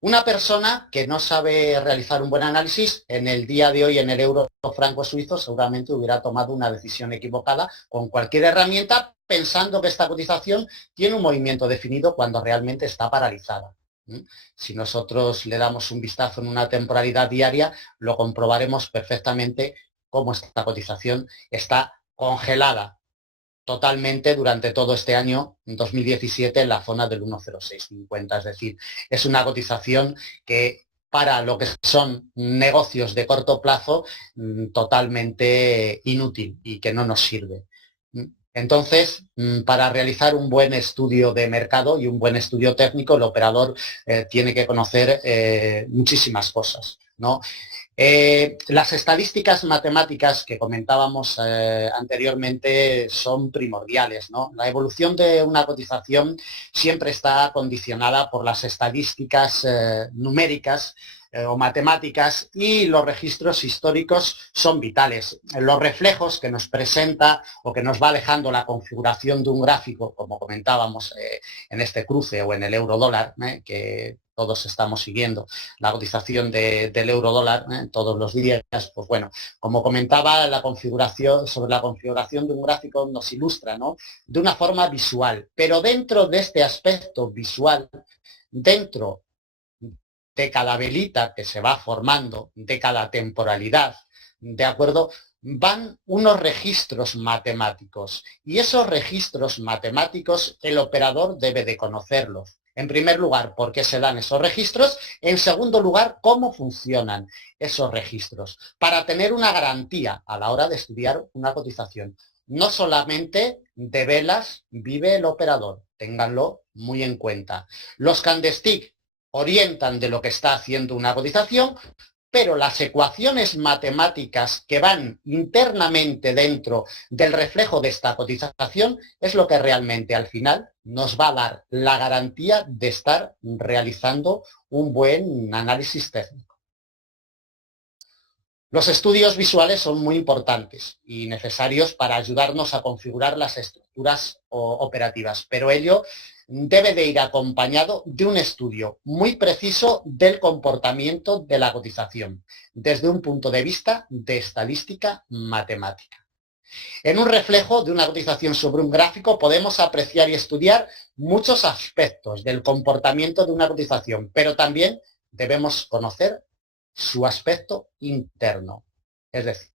Una persona que no sabe realizar un buen análisis, en el día de hoy en el euro franco suizo seguramente hubiera tomado una decisión equivocada con cualquier herramienta pensando que esta cotización tiene un movimiento definido cuando realmente está paralizada. Si nosotros le damos un vistazo en una temporalidad diaria, lo comprobaremos perfectamente cómo esta cotización está congelada totalmente durante todo este año, en 2017, en la zona del 1,0650. Es decir, es una cotización que para lo que son negocios de corto plazo, totalmente inútil y que no nos sirve. Entonces, para realizar un buen estudio de mercado y un buen estudio técnico, el operador tiene que conocer muchísimas cosas, ¿no? Las estadísticas matemáticas que comentábamos anteriormente son primordiales, ¿no? La evolución de una cotización siempre está condicionada por las estadísticas numéricas o matemáticas y los registros históricos son vitales. Los reflejos que nos presenta o que nos va alejando la configuración de un gráfico, como comentábamos en este cruce o en el euro dólar, que todos estamos siguiendo la cotización del euro dólar todos los días, pues bueno, como comentaba, sobre la configuración de un gráfico nos ilustra, ¿no? De una forma visual, pero dentro de este aspecto visual, dentro de cada velita que se va formando, de cada temporalidad, ¿de acuerdo? Van unos registros matemáticos y esos registros matemáticos el operador debe de conocerlos. En primer lugar, ¿por qué se dan esos registros? En segundo lugar, ¿cómo funcionan esos registros? Para tener una garantía a la hora de estudiar una cotización. No solamente de velas vive el operador, ténganlo muy en cuenta. Los candlesticks orientan de lo que está haciendo una cotización, pero las ecuaciones matemáticas que van internamente dentro del reflejo de esta cotización es lo que realmente al final nos va a dar la garantía de estar realizando un buen análisis técnico. Los estudios visuales son muy importantes y necesarios para ayudarnos a configurar las estructuras operativas, pero ello debe de ir acompañado de un estudio muy preciso del comportamiento de la cotización, desde un punto de vista de estadística matemática. En un reflejo de una cotización sobre un gráfico podemos apreciar y estudiar muchos aspectos del comportamiento de una cotización, pero también debemos conocer su aspecto interno, es decir,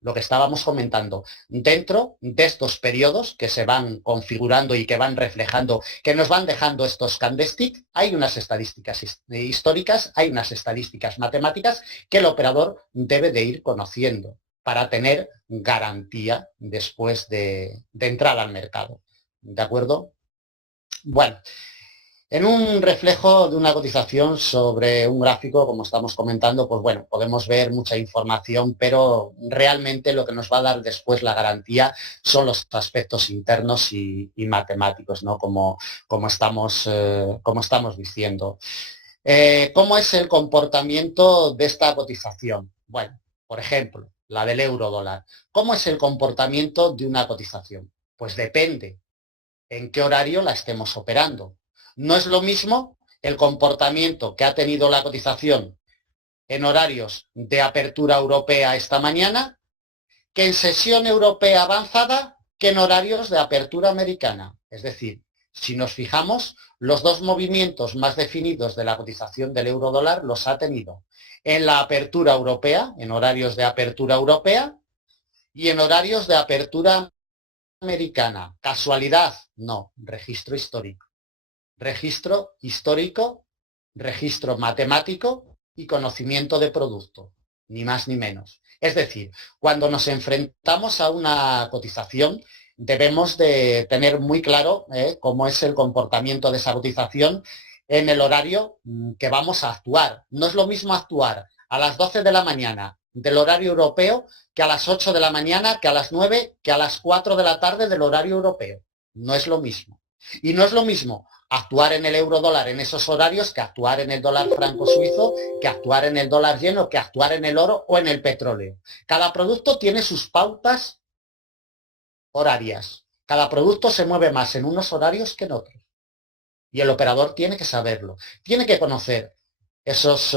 lo que estábamos comentando, dentro de estos periodos que se van configurando y que van reflejando, que nos van dejando estos candlesticks, hay unas estadísticas históricas, hay unas estadísticas matemáticas que el operador debe de ir conociendo para tener garantía después de entrar al mercado. ¿De acuerdo? Bueno, en un reflejo de una cotización sobre un gráfico, como estamos comentando, pues bueno, podemos ver mucha información, pero realmente lo que nos va a dar después la garantía son los aspectos internos y matemáticos, ¿no? Como estamos diciendo. ¿Cómo es el comportamiento de esta cotización? Bueno, por ejemplo, la del euro dólar. ¿Cómo es el comportamiento de una cotización? Pues depende en qué horario la estemos operando. No es lo mismo el comportamiento que ha tenido la cotización en horarios de apertura europea esta mañana que en sesión europea avanzada que en horarios de apertura americana. Es decir, si nos fijamos, los dos movimientos más definidos de la cotización del euro dólar los ha tenido en la apertura europea, en horarios de apertura europea y en horarios de apertura americana. ¿Casualidad? No, registro histórico. Registro histórico, registro matemático y conocimiento de producto, ni más ni menos. Es decir, cuando nos enfrentamos a una cotización, debemos de tener muy claro cómo es el comportamiento de esa cotización en el horario que vamos a actuar. No es lo mismo actuar a las 12 de la mañana del horario europeo que a las 8 de la mañana, que a las 9, que a las 4 de la tarde del horario europeo. No es lo mismo. Y no es lo mismo actuar en el euro dólar en esos horarios que actuar en el dólar franco suizo, que actuar en el dólar yen, que actuar en el oro o en el petróleo. Cada producto tiene sus pautas horarias. Cada producto se mueve más en unos horarios que en otros. Y el operador tiene que saberlo. Tiene que conocer esos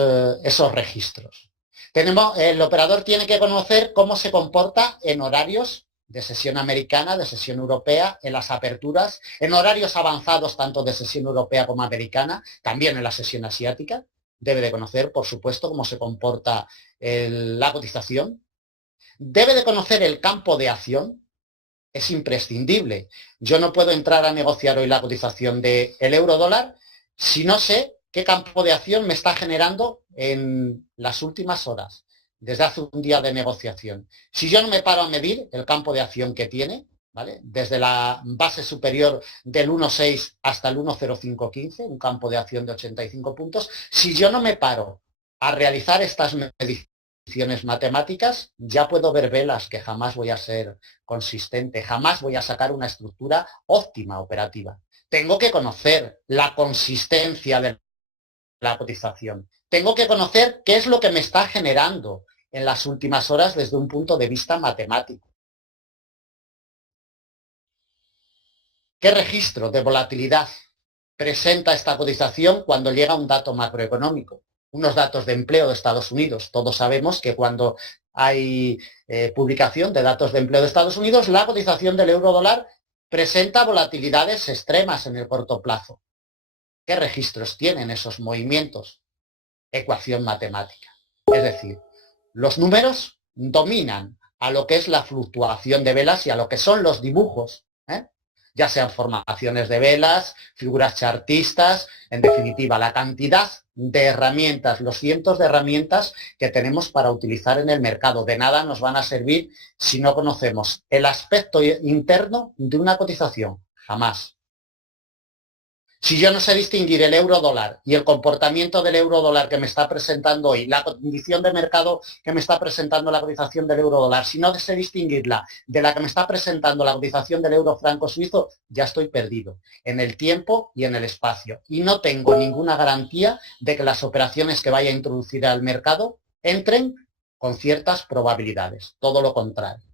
registros. El operador tiene que conocer cómo se comporta en horarios de sesión americana, de sesión europea, en las aperturas, en horarios avanzados tanto de sesión europea como americana, también en la sesión asiática. Debe de conocer, por supuesto, cómo se comporta la cotización. Debe de conocer el campo de acción. Es imprescindible. Yo no puedo entrar a negociar hoy la cotización del euro dólar si no sé qué campo de acción me está generando en las últimas horas, desde hace un día de negociación. Si yo no me paro a medir el campo de acción que tiene, ¿vale? Desde la base superior del 1.6 hasta el 1.0515, un campo de acción de 85 puntos, si yo no me paro a realizar estas mediciones matemáticas, ya puedo ver velas que jamás voy a ser consistente, jamás voy a sacar una estructura óptima operativa. Tengo que conocer la consistencia de la cotización. Tengo que conocer qué es lo que me está generando en las últimas horas desde un punto de vista matemático. ¿Qué registro de volatilidad presenta esta cotización cuando llega un dato macroeconómico? Unos datos de empleo de Estados Unidos. Todos sabemos que cuando hay publicación de datos de empleo de Estados Unidos, la cotización del euro dólar presenta volatilidades extremas en el corto plazo. ¿Qué registros tienen esos movimientos? Ecuación matemática. Es decir, los números dominan a lo que es la fluctuación de velas y a lo que son los dibujos, ya sean formaciones de velas, figuras chartistas, en definitiva, la cantidad de herramientas, los cientos de herramientas que tenemos para utilizar en el mercado. De nada nos van a servir si no conocemos el aspecto interno de una cotización. Jamás. Si yo no sé distinguir el euro dólar y el comportamiento del euro dólar que me está presentando hoy, la condición de mercado que me está presentando la cotización del euro dólar, si no sé distinguirla de la que me está presentando la cotización del euro franco suizo, ya estoy perdido en el tiempo y en el espacio. Y no tengo ninguna garantía de que las operaciones que vaya a introducir al mercado entren con ciertas probabilidades. Todo lo contrario.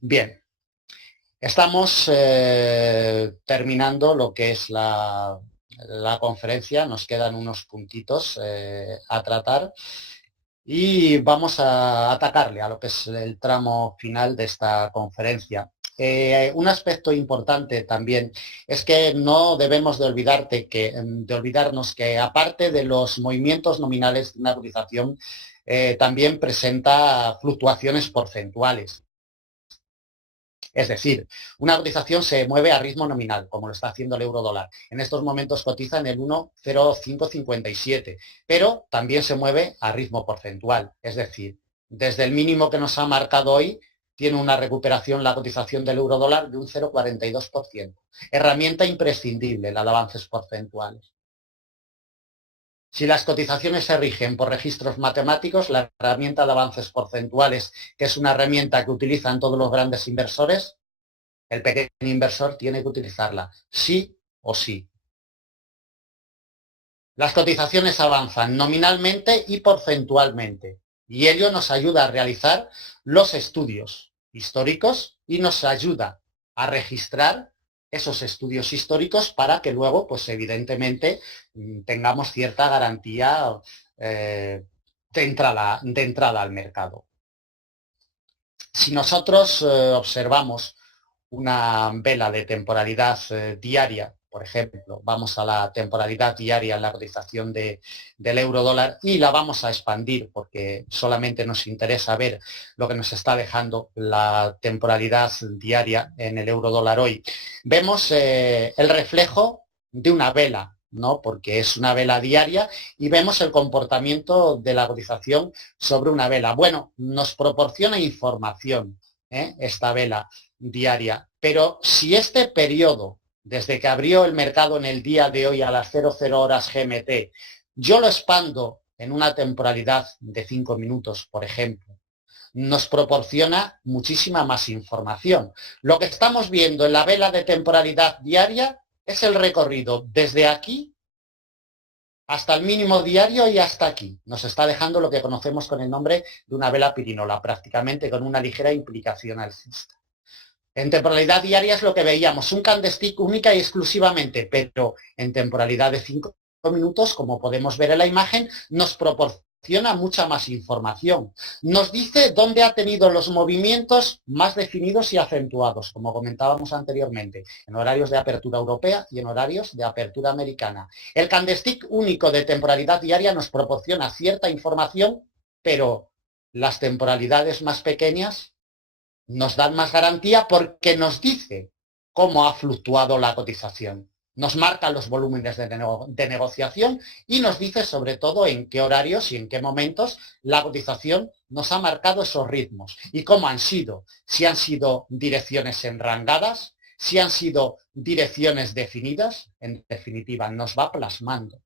Bien. Estamos terminando lo que es la conferencia, nos quedan unos puntitos a tratar y vamos a atacarle a lo que es el tramo final de esta conferencia. Un aspecto importante también es que no debemos de olvidarnos que aparte de los movimientos nominales de una cotización, también presenta fluctuaciones porcentuales. Es decir, una cotización se mueve a ritmo nominal, como lo está haciendo el euro dólar. En estos momentos cotiza en el 1,0557, pero también se mueve a ritmo porcentual. Es decir, desde el mínimo que nos ha marcado hoy, tiene una recuperación la cotización del euro dólar de un 0,42%. Herramienta imprescindible, la de avances porcentuales. Si las cotizaciones se rigen por registros matemáticos, la herramienta de avances porcentuales, que es una herramienta que utilizan todos los grandes inversores, el pequeño inversor tiene que utilizarla, sí o sí. Las cotizaciones avanzan nominalmente y porcentualmente, y ello nos ayuda a realizar los estudios históricos y nos ayuda a registrar esos estudios históricos para que luego, pues evidentemente, tengamos cierta garantía de entrada al mercado. Si nosotros observamos una vela de temporalidad diaria, por ejemplo, vamos a la temporalidad diaria en la cotización del euro dólar y la vamos a expandir porque solamente nos interesa ver lo que nos está dejando la temporalidad diaria en el euro dólar hoy. Vemos el reflejo de una vela, ¿no? Porque es una vela diaria y vemos el comportamiento de la cotización sobre una vela. Bueno, nos proporciona información esta vela diaria, pero si este periodo, desde que abrió el mercado en el día de hoy a las 00 horas GMT, yo lo expando en una temporalidad de 5 minutos, por ejemplo, nos proporciona muchísima más información. Lo que estamos viendo en la vela de temporalidad diaria es el recorrido desde aquí hasta el mínimo diario y hasta aquí. Nos está dejando lo que conocemos con el nombre de una vela pirinola, prácticamente con una ligera implicación alcista. En temporalidad diaria es lo que veíamos, un candlestick única y exclusivamente, pero en temporalidad de 5 minutos, como podemos ver en la imagen, nos proporciona mucha más información. Nos dice dónde ha tenido los movimientos más definidos y acentuados, como comentábamos anteriormente, en horarios de apertura europea y en horarios de apertura americana. El candlestick único de temporalidad diaria nos proporciona cierta información, pero las temporalidades más pequeñas nos dan más garantía porque nos dice cómo ha fluctuado la cotización. Nos marca los volúmenes de negociación y nos dice sobre todo en qué horarios y en qué momentos la cotización nos ha marcado esos ritmos y cómo han sido. Si han sido direcciones enrangadas, si han sido direcciones definidas, en definitiva nos va plasmando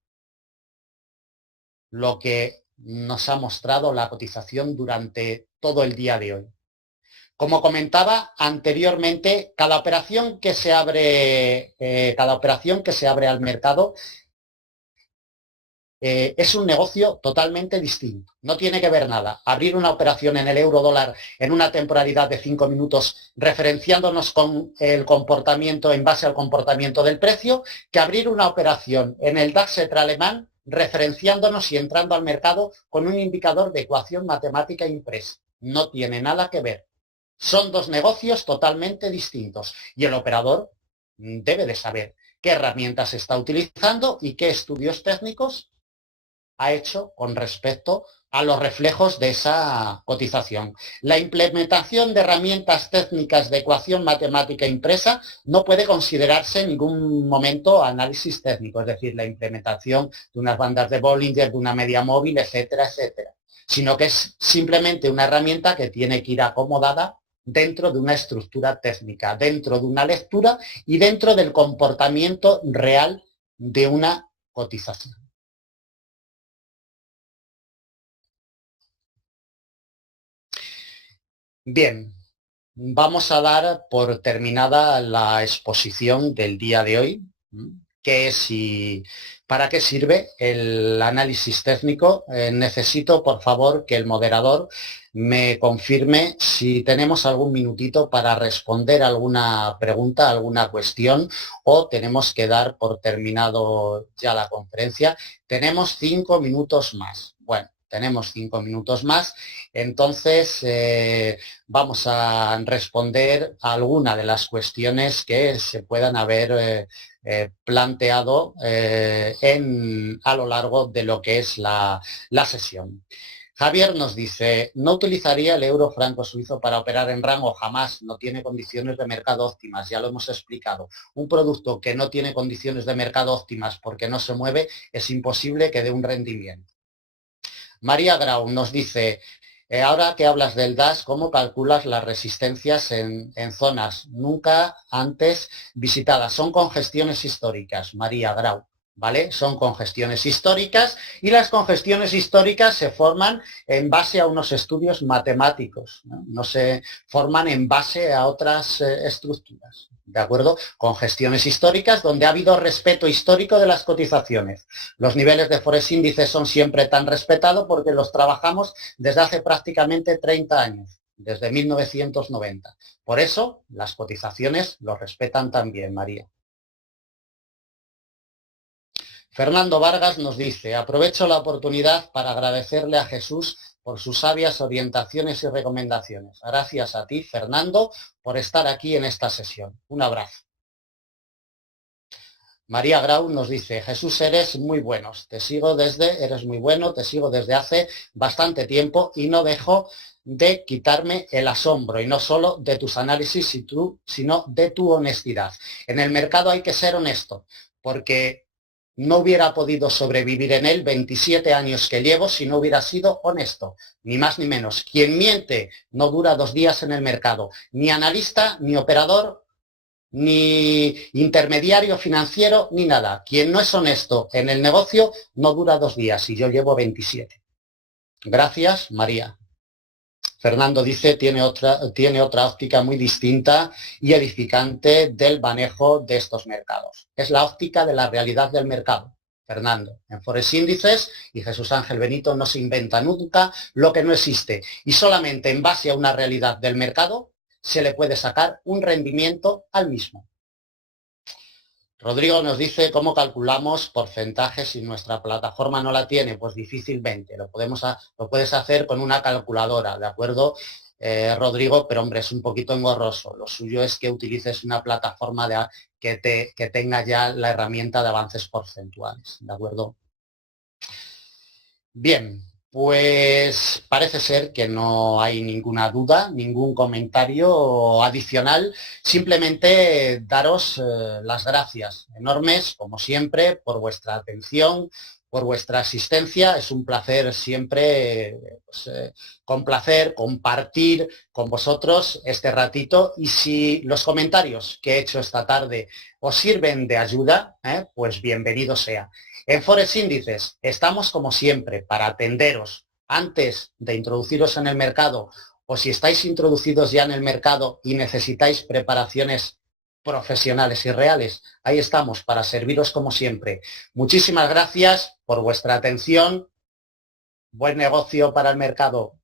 lo que nos ha mostrado la cotización durante todo el día de hoy. Como comentaba anteriormente, cada operación que se abre al mercado es un negocio totalmente distinto. No tiene que ver nada. Abrir una operación en el euro dólar en una temporalidad de 5 minutos referenciándonos con el comportamiento en base al comportamiento del precio, que abrir una operación en el DAX alemán referenciándonos y entrando al mercado con un indicador de ecuación matemática impresa. No tiene nada que ver. Son dos negocios totalmente distintos y el operador debe de saber qué herramientas está utilizando y qué estudios técnicos ha hecho con respecto a los reflejos de esa cotización. La implementación de herramientas técnicas de ecuación matemática impresa no puede considerarse en ningún momento análisis técnico, es decir, la implementación de unas bandas de Bollinger, de una media móvil, etcétera, etcétera, sino que es simplemente una herramienta que tiene que ir acomodada dentro de una estructura técnica, dentro de una lectura y dentro del comportamiento real de una cotización. Bien, vamos a dar por terminada la exposición del día de hoy, que es para qué sirve el análisis técnico. Necesito, por favor, que el moderador me confirme si tenemos algún minutito para responder alguna pregunta, alguna cuestión, o tenemos que dar por terminado ya la conferencia. Tenemos 5 minutos más. Bueno, tenemos 5 minutos más, entonces vamos a responder a alguna de las cuestiones que se puedan haber planteado a lo largo de lo que es la sesión. Javier nos dice, no utilizaría el euro franco suizo para operar en rango, jamás, no tiene condiciones de mercado óptimas, ya lo hemos explicado. Un producto que no tiene condiciones de mercado óptimas porque no se mueve, es imposible que dé un rendimiento. María Grau nos dice, ahora que hablas del DAS, ¿cómo calculas las resistencias en zonas nunca antes visitadas? Son congestiones históricas, María Grau, ¿vale? Son congestiones históricas y las congestiones históricas se forman en base a unos estudios matemáticos, no se forman en base a otras estructuras. ¿De acuerdo? Congestiones históricas donde ha habido respeto histórico de las cotizaciones. Los niveles de Forex índice son siempre tan respetados porque los trabajamos desde hace prácticamente 30 años. desde 1990. Por eso las cotizaciones lo respetan también, María. Fernando Vargas nos dice, aprovecho la oportunidad para agradecerle a Jesús por sus sabias orientaciones y recomendaciones. Gracias a ti, Fernando, por estar aquí en esta sesión. Un abrazo. María Grau nos dice, Jesús, eres muy bueno, eres muy bueno, te sigo desde hace bastante tiempo y no dejo de quitarme el asombro, y no solo de tus análisis, sino de tu honestidad. En el mercado hay que ser honesto, porque no hubiera podido sobrevivir en él 27 años que llevo si no hubiera sido honesto, ni más ni menos. Quien miente no dura 2 días en el mercado, ni analista, ni operador, ni intermediario financiero, ni nada. Quien no es honesto en el negocio no dura 2 días y yo llevo 27. Gracias, María. Fernando dice, tiene otra óptica muy distinta y edificante del manejo de estos mercados. Es la óptica de la realidad del mercado. Fernando, en Forex Índices, y Jesús Ángel Benito, no se inventa nunca lo que no existe. Y solamente en base a una realidad del mercado se le puede sacar un rendimiento al mismo. Rodrigo nos dice cómo calculamos porcentajes si nuestra plataforma no la tiene. Pues difícilmente, lo puedes hacer con una calculadora, ¿de acuerdo, Rodrigo? Pero hombre, es un poquito engorroso. Lo suyo es que utilices una plataforma que tenga ya la herramienta de avances porcentuales, ¿de acuerdo? Bien, pues parece ser que no hay ninguna duda, ningún comentario adicional. Simplemente daros las gracias enormes, como siempre, por vuestra atención, por vuestra asistencia. Es un placer siempre, con placer, compartir con vosotros este ratito. Y si los comentarios que he hecho esta tarde os sirven de ayuda, pues bienvenido sea. En Forex Índices estamos como siempre para atenderos antes de introduciros en el mercado, o si estáis introducidos ya en el mercado y necesitáis preparaciones profesionales y reales. Ahí estamos para serviros como siempre. Muchísimas gracias por vuestra atención. Buen negocio para el mercado.